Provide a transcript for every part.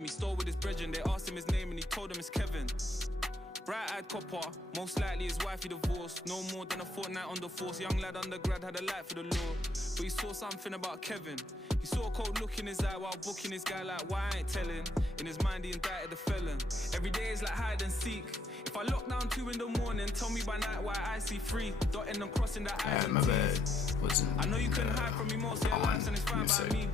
He stole with his brethren, they asked him his name and he told them it's Kevin. Bright-eyed copper, most likely his wife he divorced. No more than a fortnight on the force. Young lad undergrad had a light for the law. But he saw something about Kevin. He saw a cold look in his eye while booking his guy like, why I ain't telling? In his mind he indicted the felon. Every day is like hide and seek. If I lock down 2 in the morning, tell me by night why I see 3. Dotting and crossing the I's and T's. I know you couldn't hide from me most of your lives and it's fine by me.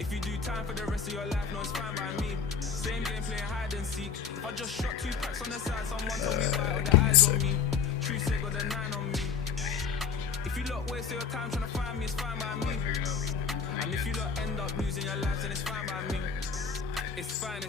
If you do time for the rest of your life, no, it's fine by me. Same game playing hide and seek. If I just shot 2 packs on the side, someone told me why all the eyes on me. True say got the 9 on me. If you lot waste your time trying to find me, it's fine by me. And if you lot end up losing your lives, then it's fine by me. It's fine,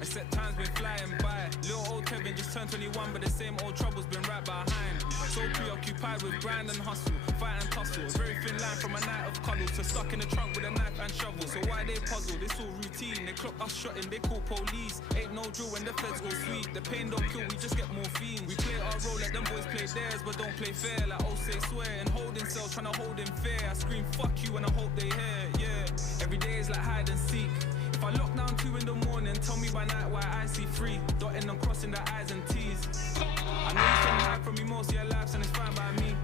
except time's been flying by. Little old Kevin just turned 21, but the same old trouble's been right behind. So preoccupied with grind and hustle, fight and tussle. Very thin line from a night of cuddles to stuck in the trunk with a knife and shovel. So why they puzzle? It's all routine. They clock us shotting, they call police. Ain't no drill when the feds all sweet. The pain don't kill, we just get morphine. We play our role, let them boys play theirs, but don't play fair. Like oh say swear and holding cells, trying to hold him fair. I scream fuck you and I hope they hear, yeah. Every day is like hide and seek. If I lock down 2 in the morning, tell me by night why I see 3. Dotting and crossing the I's and T's. I know you can hide from me most of your lives and it's fine by me.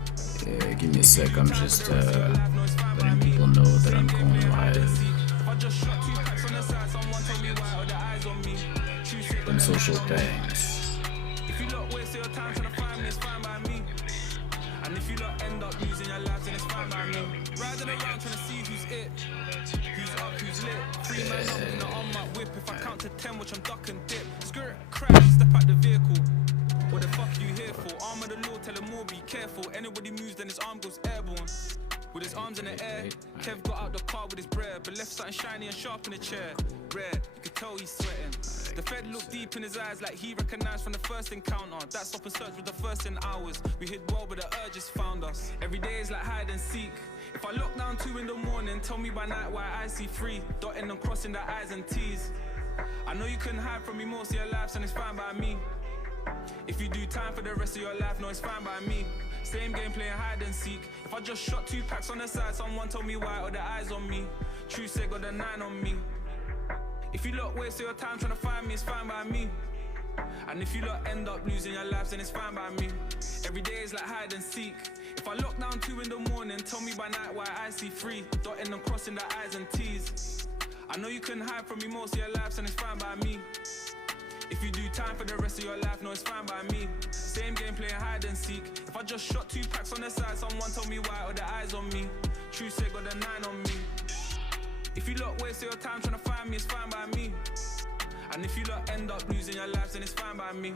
Yeah, give me a sec, I'm just letting people know that I'm going live. If I just shot 2 packs on the side, someone told me why all the eyes on me. Them social things. If you lot waste your time trying to find me, it's fine by me. And if you lot end up losing your lives, then it's fine by me. Riding around trying to see who's it, who's up, who's lit. 3 man up in the on my whip. If I count to 10, which I'm duck and dip. Skirt, crash, step out the vehicle. What the fuck you here for? Arm of the law, tell him more, be careful. Anybody moves, then his arm goes airborne. With his arms in the air, Kev got out the car with his bread, but left something shiny and sharp in the chair. Red, you could tell he's sweating. The Fed looked deep in his eyes like he recognized from the first encounter. That stop and search was the first in hours. We hid well, but the urges found us. Every day is like hide and seek. If I lock down 2 in the morning, tell me by night why I see 3. Dotting and crossing the I's and T's. I know you couldn't hide from me most of your lives and it's fine by me. If you do time for the rest of your life, no, it's fine by me. Same game playing hide and seek. If I just shot 2 packs on the side, someone told me why all the eyes on me. True say got the 9 on me. If you lot waste your time trying to find me, it's fine by me. And if you lot end up losing your lives, then it's fine by me. Every day is like hide and seek. If I lock down 2 in the morning, tell me by night why I see 3. Dotting and crossing the I's and T's. I know you couldn't hide from me most of your lives and it's fine by me. If you do time for the rest of your life, no, it's fine by me. Same game playing hide and seek. If I just shot 2 packs on the side, someone told me why all the eyes on me. True say got the 9 on me. If you lot waste your time trying to find me, it's fine by me. And if you lot end up losing your lives, then it's fine by me.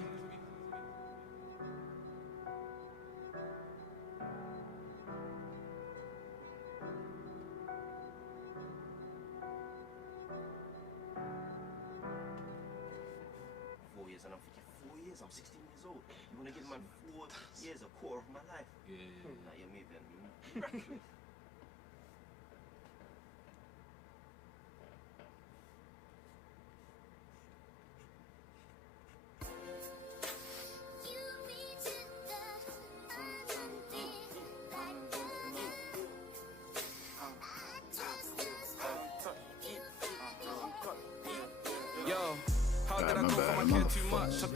And I'm thinking 4 years, I'm 16 years old. You want to give man 4 years, a quarter of my life? Yeah. Nah, you're moving.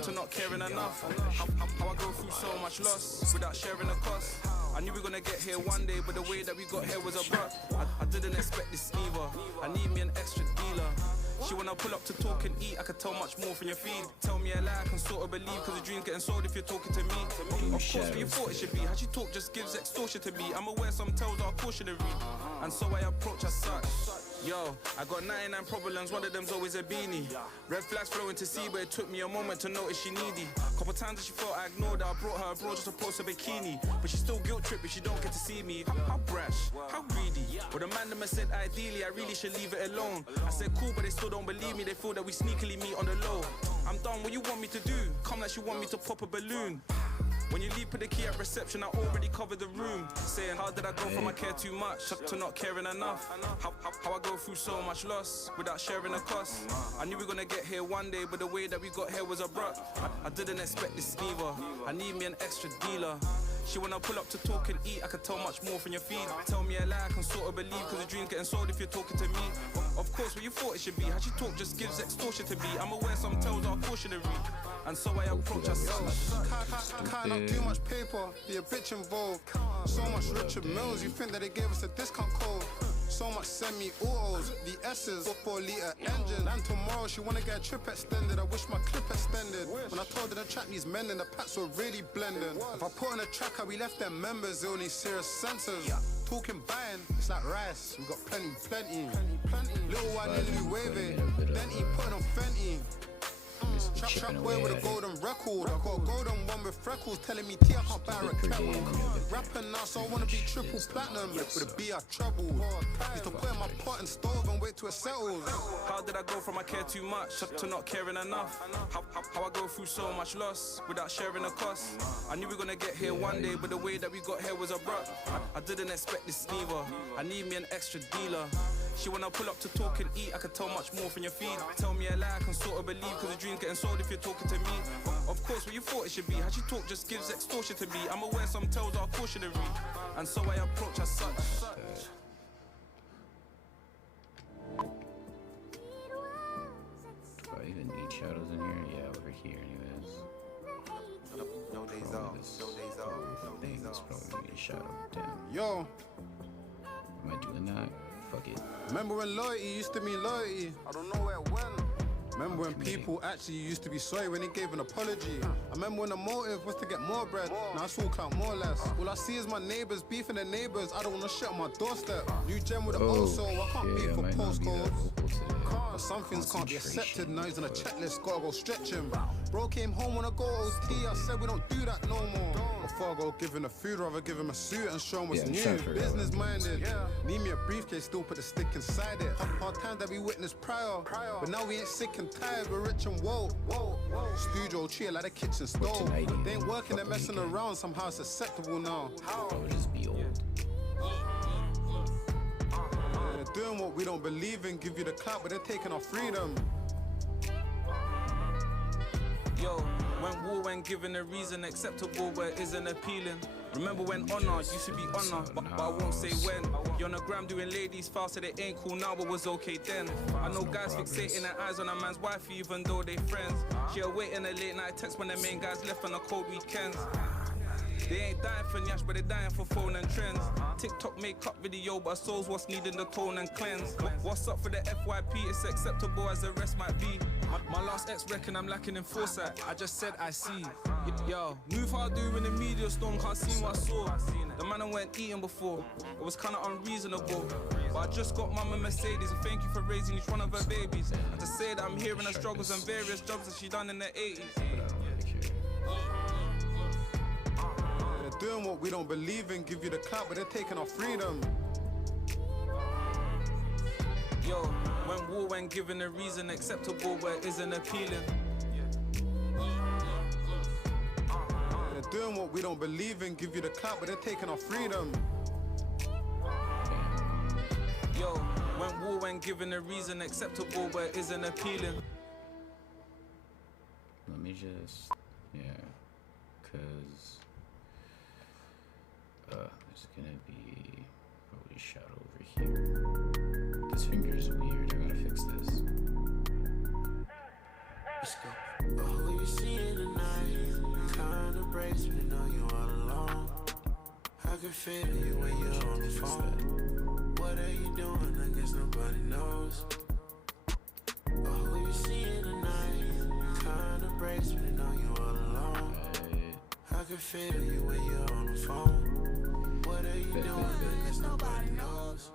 To not caring enough. How I go through so much loss without sharing the cost. I knew we were gonna get here one day, but the way that we got here was abrupt. I didn't expect this either. I need me an extra dealer. She wanna pull up to talk and eat, I could tell much more from your feed. Tell me a lie, I can sort of believe, cause the dream's getting sold if you're talking to me. Of course, what you thought it should be. How she talk just gives extortion to me. I'm aware some tales are cautionary, and so I approach as such. Yo, I got 99 problems, one of them's always a beanie. Red flags flowing to see, but it took me a moment to notice she needy. Couple times that she felt I ignored her, I brought her abroad just to post a bikini. But she still guilt tripped if she don't get to see me. How brash, how greedy. Well, the man them said ideally I really should leave it alone. I said cool, but they still don't believe me, they feel that we sneakily meet on the low. I'm done, what you want me to do? Come like she want me to pop a balloon. When you leave, put the key at reception, I already covered the room. Saying, how did I go from I care too much to not caring enough? How I go through so much loss without sharing the cost. I knew we were gonna get here one day, but the way that we got here was abrupt. I didn't expect this either. I need me an extra dealer. She wanna pull up to talk and eat, I can tell much more from your feed. Tell me a lie, I can sort of believe, cause the dream's getting sold if you're talking to me. Of course, what you thought it should be, how she talk just gives extortion to be. I'm aware some tales are cautionary, and so I approach her such. Can't up too much paper, be a bitch involved. So much Richard Mills, you think that they gave us a discount code. So much semi-autos, the S's, 4-litre engine. And tomorrow she wanna get a trip extended, I wish my clip extended. When I told her the track needs mending, the packs were really blending. If I put on a track how we left them members, they only serious sensors. Talking buying, it's like rice, we got plenty. Little one in Louis Wavy, Denty putting on Fenty. Trap boy with a golden record. I got a golden one with freckles telling me T I can't buy a kettle. Rapping now, so I wanna be triple platinum. With a B I treble. Used to put in my pot and stove and wait till it settles. How did I go from I care too much to not caring enough? How I go through so much loss without sharing the cost? I knew we were gonna get here one day, but the way that we got here was abrupt. I didn't expect this neither. I need me an extra dealer. She wanna pull up to talk and eat, I can tell much more from your feed. Tell me a lie, I can sort of believe, cause the dream's getting sold if you're talking to me. Of course, what you thought it should be, how she talk just gives extortion to me. I'm aware some tales are cautionary, and so I approach as such. Do I even need shadows in here? Yeah, over here anyways. No days Probably off, this no days off, no whole days thing is off. probably a shadow. Damn. Yo, Am I doing that? Fuck it. remember when loyalty used to mean loyalty? I don't know where it went. Remember when people actually used to be sorry when they gave an apology? I remember when the motive was to get more bread. Now it's all count more or less. All I see is my neighbors beefing their neighbors. I don't wanna shit on my doorstep. New gem with a also, I can't beef I for might not be that postcodes. vocal today. But some things can't be accepted. Now he's on a checklist, gotta go stretch him. Bro came home when I go OT. I said we don't do that no more. Before I go give him the food, rather give him a suit and show him what's Yeah, I'm new. trying to figure out what Business I'm minded. doing. Need me a briefcase, still put the stick inside it. Hard times that we witnessed prior. But now we ain't sick and tired, we're rich and woke. Studio chill like a kitchen stove. tonight, They ain't working, they're fucking messing weekend. around, somehow it's acceptable now. I would just be old. They're doing what we don't believe in, give you the clap, but they're taking our freedom. Yo, when war, when given a reason acceptable, but it isn't appealing. Remember when honor used to be honor, but I won't say when. You're on the gram doing ladies fast, so they ain't cool now, but was okay then. I know guys fixating their eyes on a man's wife, even though they friends. She awaiting a late night text when the main guys left on the cold weekends. They ain't dying for Nyash, but they dying for phone and trends. TikTok makeup video, but souls what's needing the tone and cleanse. What's up for the FYP? It's acceptable as the rest might be. My last ex reckon I'm lacking in foresight. I just said I see. Yo, move how I do in the media storm, can't see what I saw. The man I went eating before, it was kinda unreasonable. But I just got mum a Mercedes, and thank you for raising each one of her babies. And to say that I'm hearing her struggles and various jobs that she done in the 80s. They're doing what we don't believe in, give you the clap, but they're taking our freedom. Yo, when war, when given a reason acceptable, but it isn't appealing. They're doing what we don't believe in, give you the clap, but they're taking our freedom. Yo, when war, when given a reason acceptable, but it isn't appealing. Let me just, yeah, cause there's gonna be probably a shadow over here. This finger's weird. I gotta fix this. Let's go. But who you seeing tonight? Kinda breaks me to know you all alone. I can feel you when you're on the phone. What are you doing? I guess nobody knows. But who you seeing tonight? Kinda breaks me to know you all alone. I can feel you when you're on the phone. What are you doing? I guess nobody knows.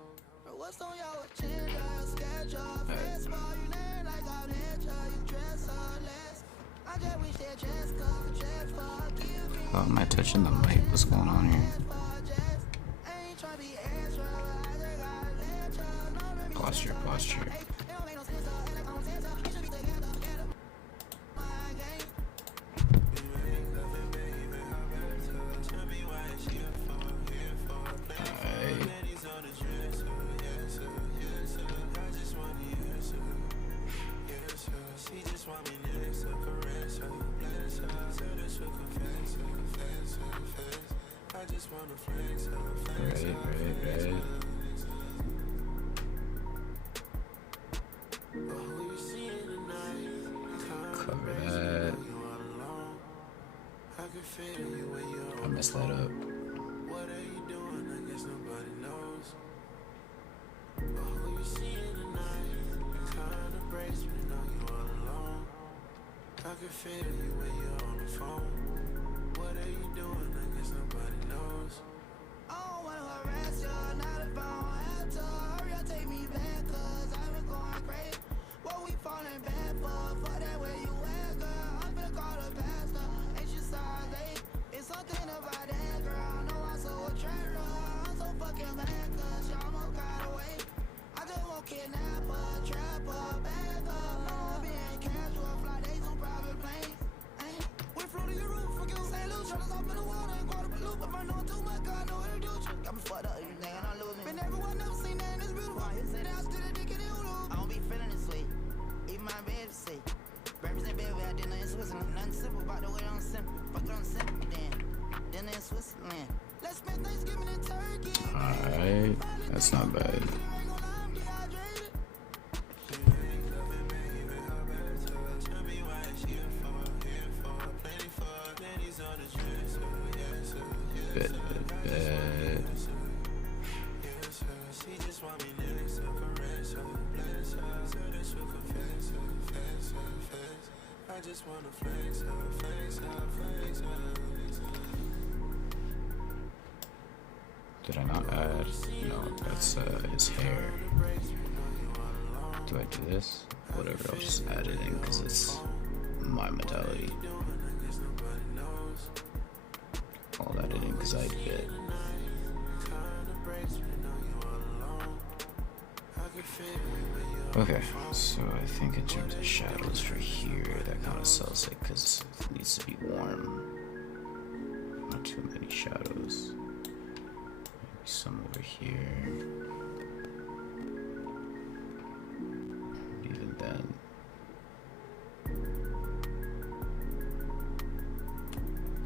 What's on your agenda? Schedule, friends for you, name like I'll let you dress or less. I just wish that just come, just forgive me. Oh, am I touching the mic? What's going on here? Posture, posture. Right. Cover that. I messed that up. What are you doing? I guess nobody knows. But who you seeing tonight? Kinda breaks when you know you all alone. I can feel you when you're on the phone. What are you doing? I guess nobody knows. I don't wanna harass you, not if I don't have to. Hurry up, take me back, cause I've been going crazy. What we falling back for that way you at, girl. I'm finna call the pastor, ain't you sorry? It's something about that girl, I know I'm so attracted to her. I'm so fucking mad, cause she almost got away. I just won't kidnap her, trap her, bag her. No, I'm being casual, fly days on private planes. We flew to your roof, fucking St. Louis, shut us off in the water and Guadalupe. If I know too much, God know what to do. Got me fucked up, you think I'm losing. Been everywhere, never seen that, and it's beautiful. Now I still a dick in the Hulu. I don't be feeling this way, even my baby say. Represent baby, I did nothing in Switzerland. Nothing simple about the way I'm simple. Fuck it on simple, then. Dinner in Switzerland. Let's spend Thanksgiving in Turkey. Alright, that's not bad. Bet. I just wanna flex her. Did I not add? No, that's his hair. Do I do this? Whatever, I'll just add it in because it's my mentality. I'll add it in because I did. Okay, so I think in terms of shadows for here, that kind of sells it because it needs to be warm. Not too many shadows. Maybe some over here. Even then.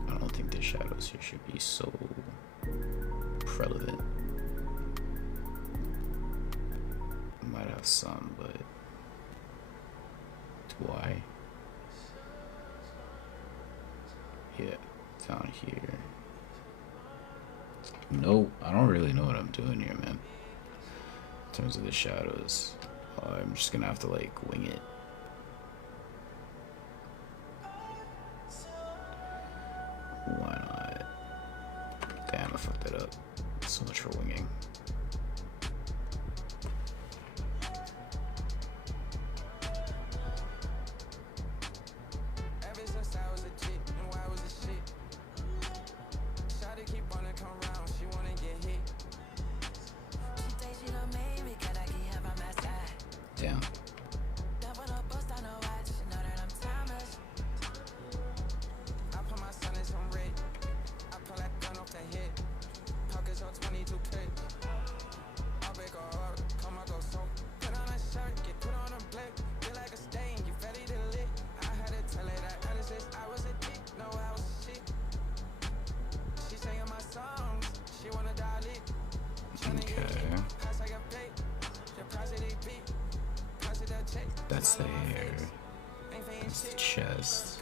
I don't think the shadows here should be so relevant. Might have some, but do I? Yeah, down here. No, I don't really know what I'm doing here, man. In terms of the shadows, I'm just gonna have to like wing it. Why not? Damn, I fucked that up. So much for winging. Damn. That's the hair. That's the chest.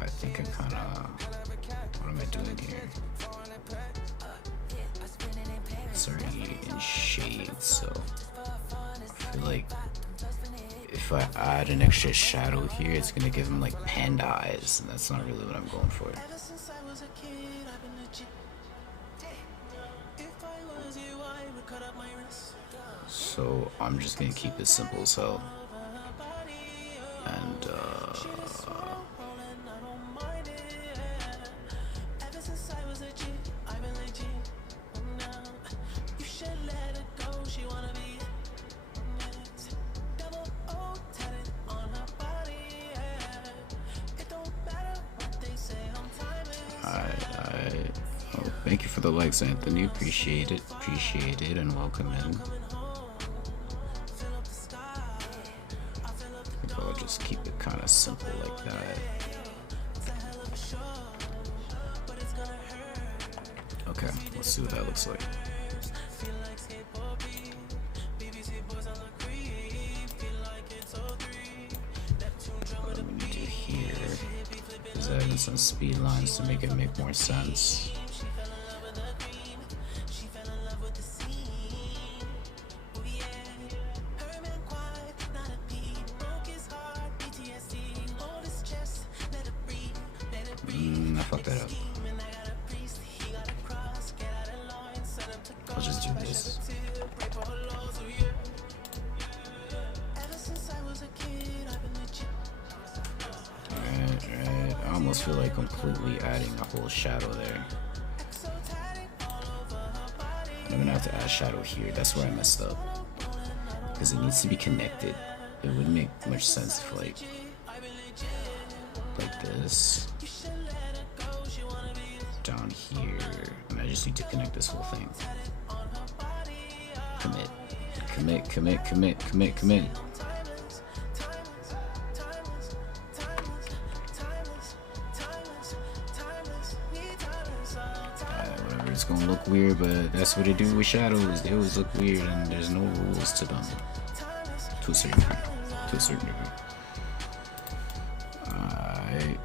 I think I kinda... What am I doing here? It's already in shade, so... I feel like... If I add an extra shadow here, it's gonna give him like panda eyes, and that's not really what I'm going for. So I'm just gonna keep it simple as hell. And thank you for the likes, Anthony. Appreciate it, and welcome in. I'll just keep it kind of simple like that. Okay, let's see what that looks like. What we need to do here is add in some speed lines to make it make more sense. I fucked that up. I'll just do this. Alright. I almost feel like completely adding a whole shadow there. I'm gonna have to add shadow here. That's where I messed up. Because it needs to be connected. It wouldn't make much sense if like this. Down here. And I just need to connect this whole thing. Commit. Commit, commit, commit, commit, commit. Whatever, it's gonna look weird, but that's what they do with shadows. They always look weird and there's no rules to them. To a certain degree. Alright.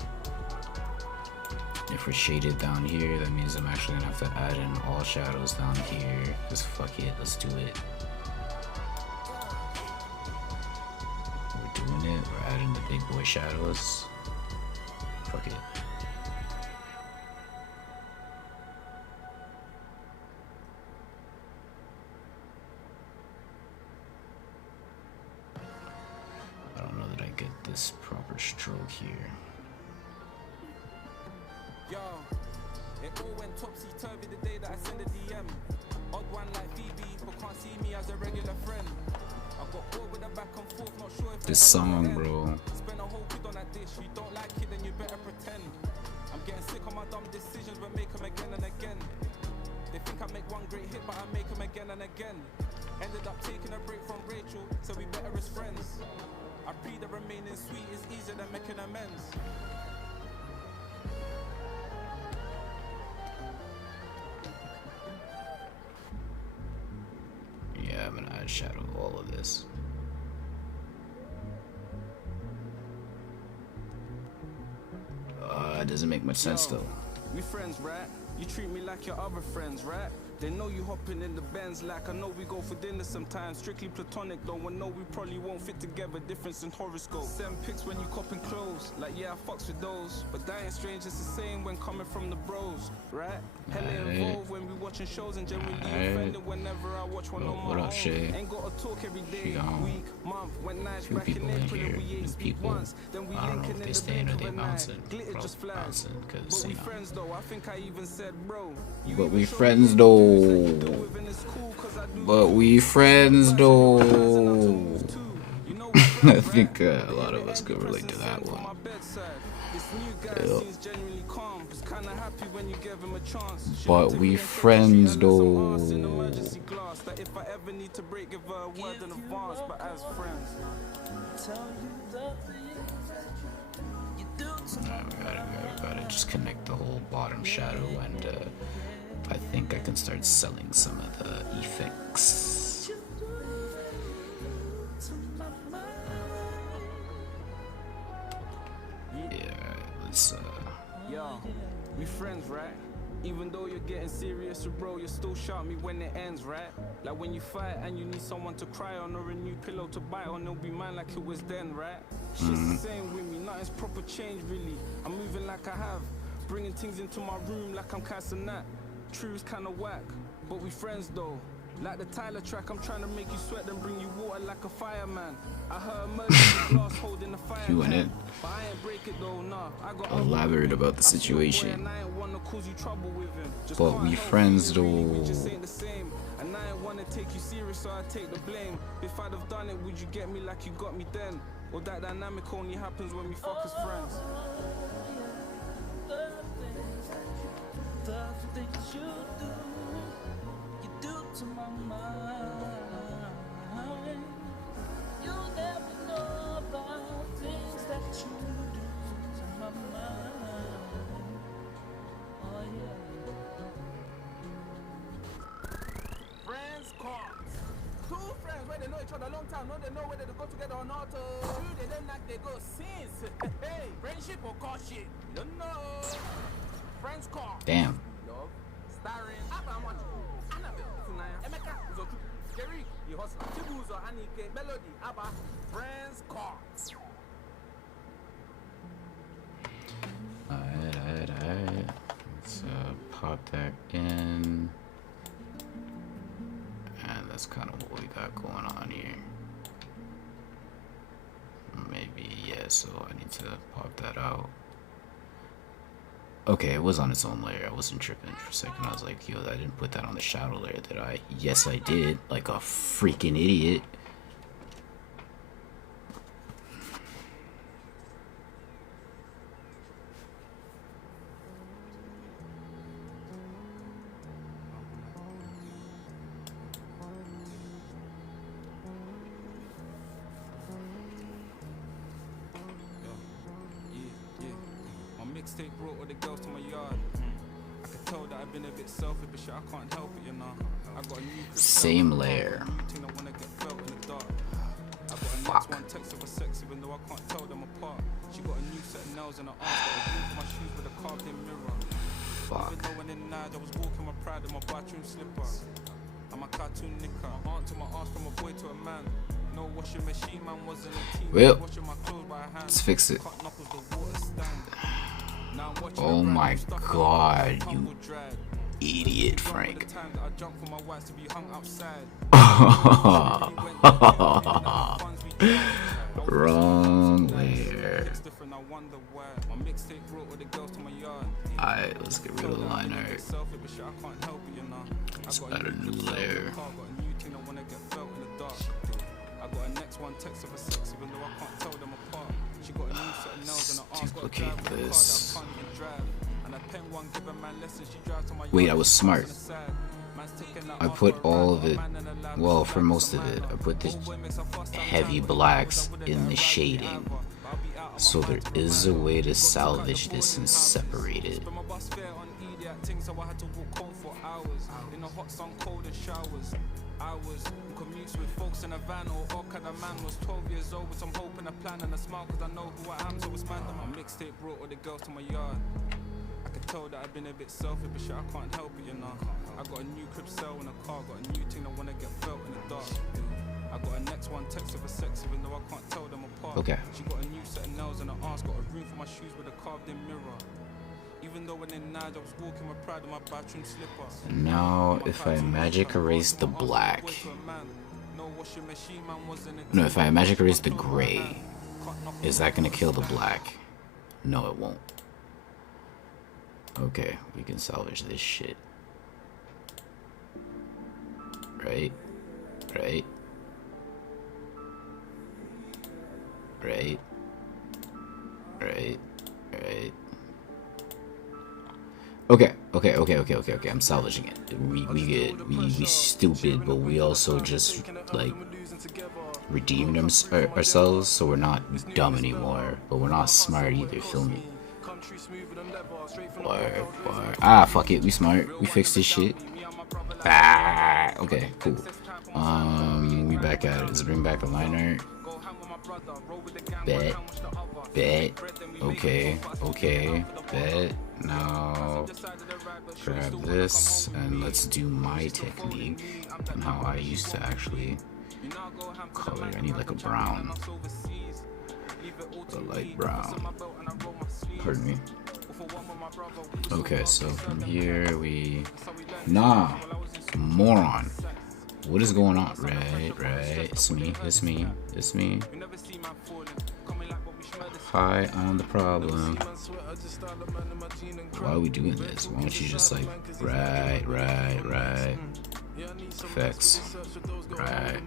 If we're shaded down here, that means I'm actually gonna have to add in all shadows down here. Just fuck it, let's do it. We're doing it, we're adding the big boy shadows. Fuck it. I don't know that I get this proper stroke here. Yo, it all went topsy-turvy the day that I sent a DM. Odd one like Phoebe, but can't see me as a regular friend. I got bored with the back and forth, not sure if This song, bro. Spend a whole kid on that dish, you don't like it then you better pretend. I'm getting sick of my dumb decisions but make them again and again. They think I make one great hit but I make them again and again. Ended up taking a break from Rachel, so we better as friends. I breathe the remaining sweet is easier than making amends. Yeah, I'm gonna add shadow to all of this. It doesn't make much sense though. We friends, right? You treat me like your other friends, right? They know you hopping in the Benz like I know we go for dinner sometimes. Strictly platonic though, I know we probably won't fit together. Difference in horoscope. Send pics when you copping clothes. Like yeah, I fucks with those. But that ain't strange, it's the same when coming from the bros, right? Hella involved when we watching shows and generally offended whenever I watch one on my own. Ain't gotta talk every day, week, month. Went nice back in April and we ate speak once. Then we linking in the blink of an eye. Glitter just flies. But we friends though, I think I even said bro. But we friends though. But we friends though. I think a lot of us could relate to that one. But we friends though. We gotta just connect the whole bottom shadow, and I think I can start selling some of the effects. Yeah, let's Yo, we friends, right? Even though you're getting serious, bro, you still shout me when it ends, right? Like when you fight and you need someone to cry on or a new pillow to bite on, it'll be mine like it was then, right? Shit's the same with me, nothing's proper change really. I'm moving like I have, bringing things into my room like I'm Casanat. True's kinda whack, but we friends though. Like the Tyler track, I'm trying to make you sweat and bring you water like a fireman. I heard emergency glass holding the fire. You in it? But I ain't break it though, nah. I got elaborate about the situation. But we friends though. And I ain't wanna take you serious, so I take the blame. If I'd have done it, would you get me like you got me then? Or that dynamic only happens when we fuck as friends? The things you do to my mind. You'll never know about things that you do to my mind. Oh yeah. each other a long time, no they know whether they go together or not. They don't like they go since. Hey, friendship or car shit? You don't know. Friends car. Damn. Love. Starring Abamuch. Annabelle. Funaya. Emeka. Uzochu. Jerry. The hustler. Chibuzo. Anike. Melody. Abba. Friends car. Alright. Let's pop that in. And that's kind of what we got going on here. Maybe, yeah, so I need to pop that out. Okay, it was on its own layer. I wasn't tripping for a second. I was like, yo, I didn't put that on the shadow layer, did I? Yes, I did. Like a freaking idiot. Mixtape brought all the girls to my yard. I could tell that I've been a bit selfish, but shit, I can't help it, you know. I got a new same layer. I wanna get felt in the dark. I got a next one text of a sex, even though I can't tell them apart. She got a new set of nails in her arms, got a view for my shoes with a carved in mirror. Even though when in night I was walking my pride in my bathroom slipper. I'm a cartoon nicker. My aunt to my ass from a boy to a man. No washing machine, man wasn't a team. Well, washing my clothes by hand. Let's fix it. Cut knuckles, the water stand. Oh my god, you idiot, Frank. Wrong layer. Alright, let's get rid of the line art. Let's add a new layer. Duplicate this. Wait, I was smart. I put all of it, well, for most of it, I put the heavy blacks in the shading. So there is a way to salvage this and separate it. Hours, commutes with folks in a van or all kind of man was 12 years old with some hope and a plan and a smile cause I know who I am, so it's man that my mixtape brought all the girls to my yard. I could tell that I've been a bit selfish, but shit, I can't help it, you know. I got a new crib cell in a car, got a new thing I wanna get felt in the dark. I got a next one text of a sex, even though I can't tell them apart. Okay. She got a new set of nails in her arms, got a room for my shoes with a carved in mirror. Even though when in night I was walking with pride in my bathroom slipper. Now if I magic erase the black. No, if I magic erase the gray, is that gonna kill the black? No, it won't. Okay, we can salvage this shit. Right? Right? Right? Right? Right? Okay, I'm salvaging it. We stupid, but we also just, like, redeemed ourselves, so we're not dumb anymore, but we're not smart either, feel me? Ah, fuck it, we smart. We fixed this shit. Ah, okay, cool. We back at it. Let's bring back a line art. Bet. Okay, bet. Now grab this and let's do my technique and how I used to actually color. I need like a brown, a light brown. Pardon me. Okay, so from here we moron. What is going on? Right. It's me. High on the problem. Why are we doing this? Why don't you just like right. Effects. Right.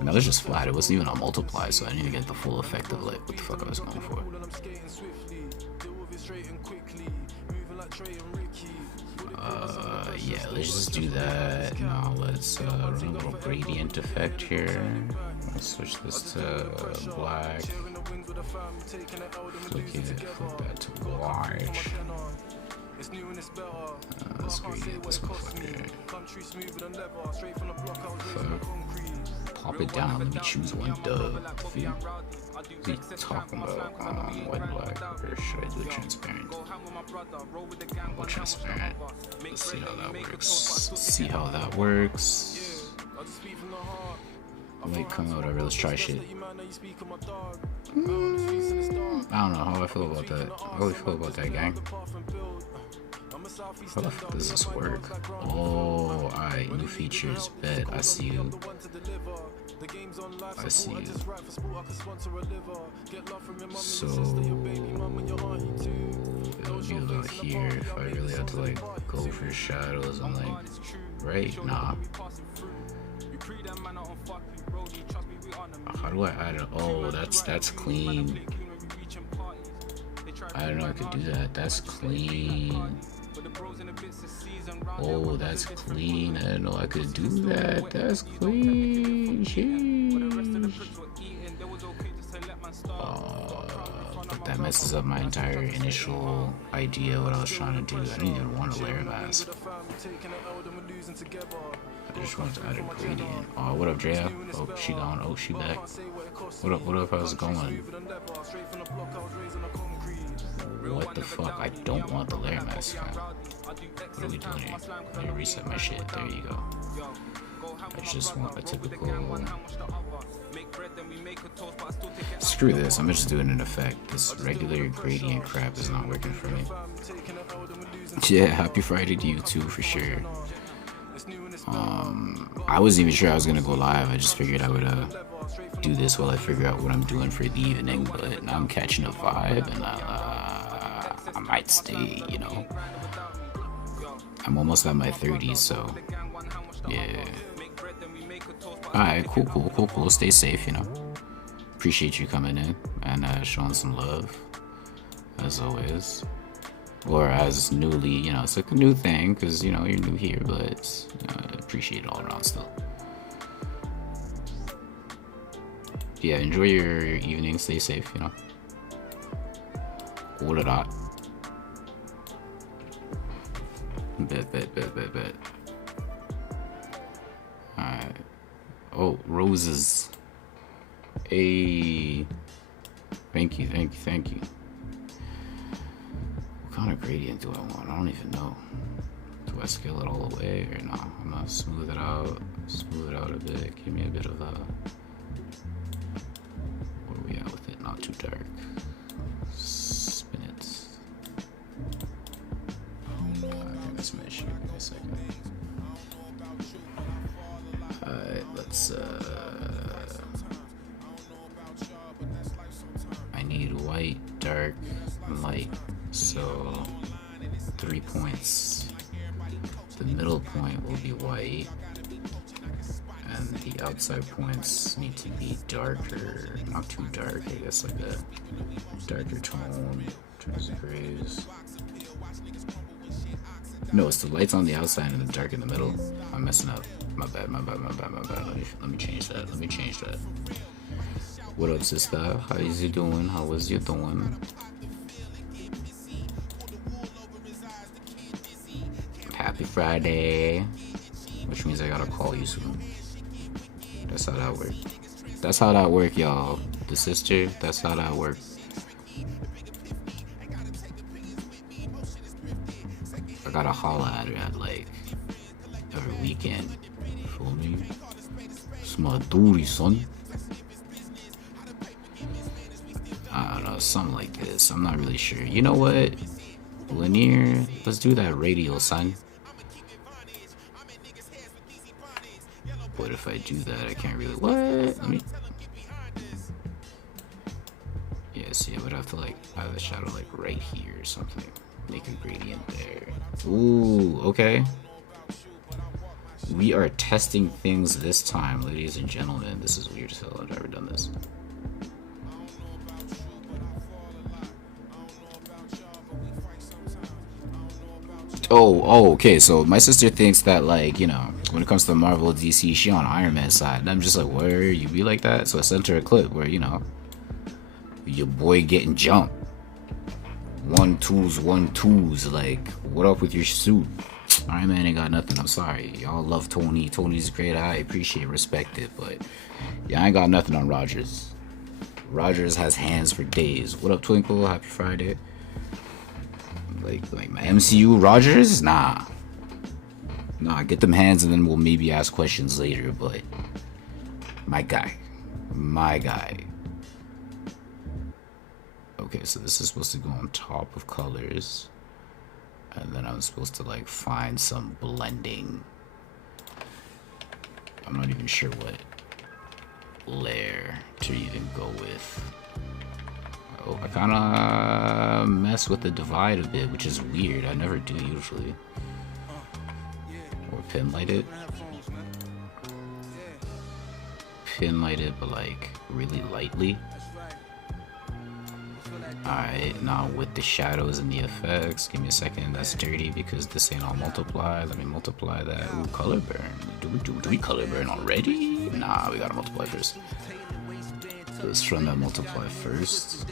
Now it's just flat. It wasn't even on multiply, so I didn't even get the full effect of like what the fuck I was going for. Yeah, let's just do that. Now let's run a little gradient effect here. Let's switch this to black. Flip that to white. It's new and it's better. Let's gradient this motherfucker. Country smoother than leather. Straight from the block, I was raised on the concrete. Pop it down, let me choose one dub. Feel? What are you talking about? White and black, or should I do it transparent? Go transparent. Let's see how that works. See how that works. Light come, whatever, let's try shit. I don't know how I feel about that. How do I feel about that, gang? How the fuck does this work? Oh, alright, new features, bet, I see you. I see you. So, it would be about here if I really had to like go for shadows and like, right? Nah. How do I add it? Oh, that's clean. I didn't know I could do that. That's clean. Oh, that's clean. I didn't know I could do that. That's clean. Sheesh. But that messes up my entire initial idea of what I was trying to do. I didn't even want a layer mask. I just wanted to add a gradient. Oh, what up, Drea? Oh, she gone. Oh, she back. What up, how's it going? What the fuck? I don't want the layer mask, man. What are we doing here? Let me reset my shit. There you go. I just want a typical... Screw this, I'm just doing an effect. This regular gradient crap is not working for me. Yeah, happy Friday to you too, for sure. I wasn't even sure I was gonna go live. I just figured I would do this while I figure out what I'm doing for the evening, but now I'm catching a vibe and I might stay, you know. I'm almost at my 30s, so yeah. Alright, cool. Stay safe, you know. Appreciate you coming in and showing some love, as always. Or as newly, you know, it's like a new thing, because, you know, you're new here, but appreciate it all around still. Yeah, enjoy your evening, stay safe, you know. All of that. Bet. Alright. Oh, roses. Hey. Thank you. What kind of gradient do I want? I don't even know. Do I scale it all the way or no? I'm gonna smooth it out a bit. Give me a bit of a... Where are we at with it? Not too dark. Spin it. I think that's my issue. Give me a second. Alright, let's I need white, dark, and light. So 3 points. The middle point will be white, and the outside points need to be darker, not too dark, I guess like a darker tone in terms of grays. No, it's the lights on the outside and the dark in the middle. I'm messing up. My bad. Let me change that. What up, sister? How is you doing? How was you doing? Happy Friday. Which means I gotta call you soon. That's how that work, y'all. The sister, that's how that work. I gotta holla at her at like every weekend. Feel me? It's my duty, son. I don't know, something like this. I'm not really sure. You know what? Linear, let's do that radial, son. But if I do that, I can't really. What? Let me. Yeah, see, I would have to like have the shadow like right here or something. Make a gradient there. Ooh, okay. We are testing things this time, ladies and gentlemen. This is weird as hell. I've never done this. Oh, okay. So my sister thinks that, like, you know, when it comes to Marvel DC, she on Iron Man side. And I'm just like, where you be like that? So I sent her a clip where, you know, your boy getting jumped. One twos. Like, what up with your suit? Iron Man ain't got nothing. I'm sorry. Y'all love Tony. Tony's great. I appreciate, respect it, but yeah, I ain't got nothing on Rogers. Rogers has hands for days. What up, Twinkle? Happy Friday. Like my MCU Rogers? Nah, get them hands and then we'll maybe ask questions later, but my guy. Okay, so this is supposed to go on top of colors, and then I'm supposed to like find some blending. I'm not even sure what layer to even go with. Oh, I kind of mess with the divide a bit, which is weird. I never do usually. Or pin light it. Pin light it, but like really lightly. Alright, now with the shadows and the effects, give me a second. That's dirty because this ain't all multiply. Let me multiply that. Ooh, color burn. Do we color burn already? Nah, we gotta multiply first. Let's run that multiply first.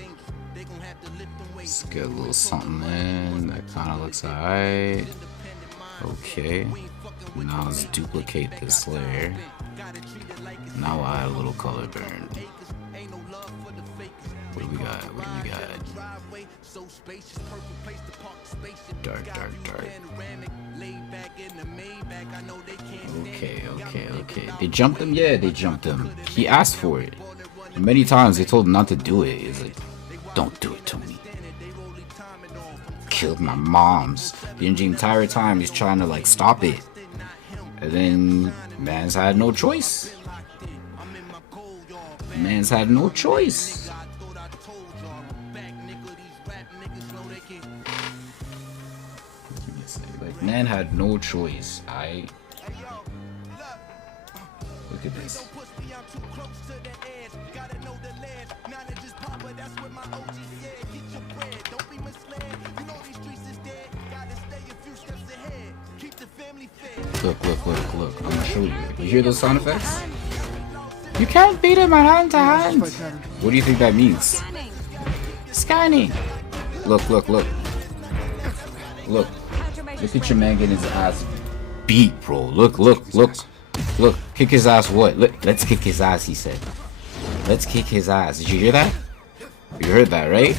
Let's get a little something in. That kind of looks alright. Okay. Now let's duplicate this layer. Now I'll add a little color burn. What do we got? Dark. Okay. They jumped him? Yeah, they jumped him. He asked for it. And many times they told him not to do it. He's like, don't do it, Tony. Killed my moms. The entire time he's trying to like stop it. And then man's had no choice. Like, man had no choice. Look at this. Look. I'm gonna show you. You hear those sound effects? You can't beat him hand to hand. What do you think that means? Scanning. Look. Look at your man getting his ass beat, bro. Look. Kick his ass what? Let's kick his ass, he said. Let's kick his ass. Did you hear that? You heard that, right?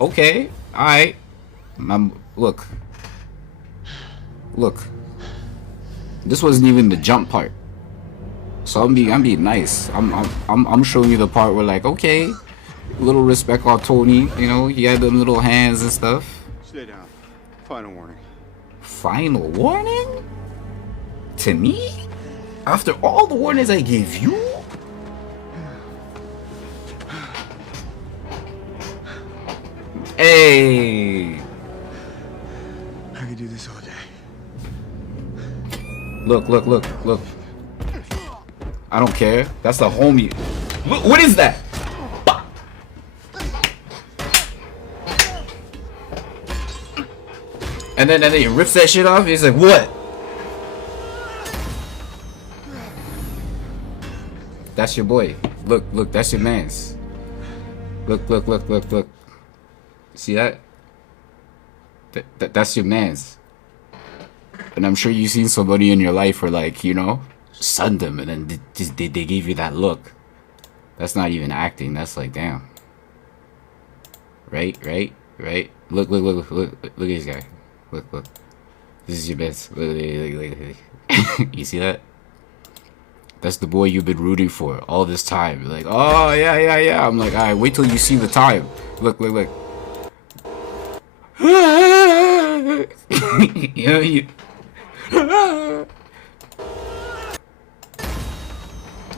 Okay. Alright. Look. This wasn't even the jump part. So I'm being nice. I'm showing you the part where like, okay, little respect on Tony, you know, he had them little hands and stuff. Stay down. Final warning. Final warning? To me? After all the warnings I gave you? Hey! I could do this all day. Look. I don't care. That's the homie. Look, what is that? And then he rips that shit off. He's like, what? That's your boy. Look, that's your man's. Look. See that? That's your man's. And I'm sure you've seen somebody in your life where, like, you know, sunned them and then they gave you that look. That's not even acting. That's like, damn. Right? Look at this guy. Look. This is your best. Look. You see that? That's the boy you've been rooting for all this time. You're like, oh, yeah. I'm like, alright, wait till you see the time. Look. You know,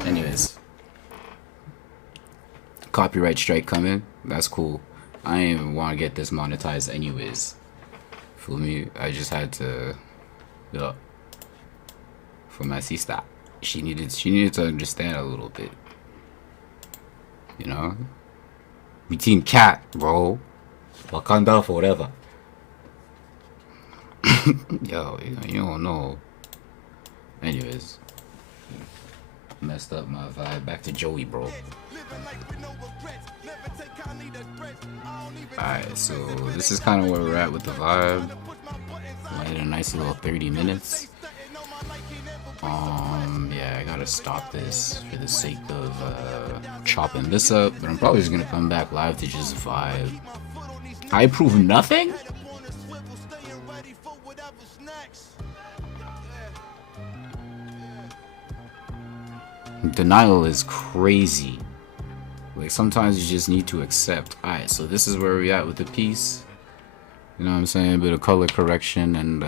anyways. Copyright strike coming. That's cool. I didn't even want to get this monetized anyways. Feel me? I just had to... Yeah. For my sister. She needed to understand a little bit. You know? We team cat, bro. Wakanda forever. Yo, you don't know. Anyways. Messed up my vibe. Back to Joey, bro. Alright, so this is kind of where we're at with the vibe. Like a nice little 30 minutes. Yeah, I gotta stop this for the sake of chopping this up, but I'm probably just gonna come back live to just vibe. I approve nothing? Denial is crazy. Like, sometimes you just need to accept. Alright, so this is where we're at with the piece. You know what I'm saying? A bit of color correction, and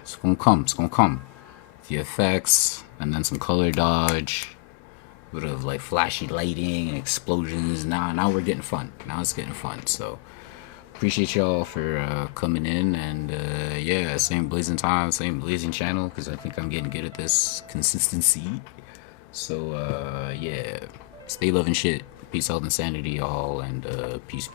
it's gonna come. The effects, and then some color dodge. A bit of like flashy lighting and explosions. Now we're getting fun. Now it's getting fun. So appreciate y'all for coming in, and yeah, same blazing time, same blazing channel, because I think I'm getting good at this consistency. So yeah, stay loving shit. Peace, health, and sanity, y'all, and peace.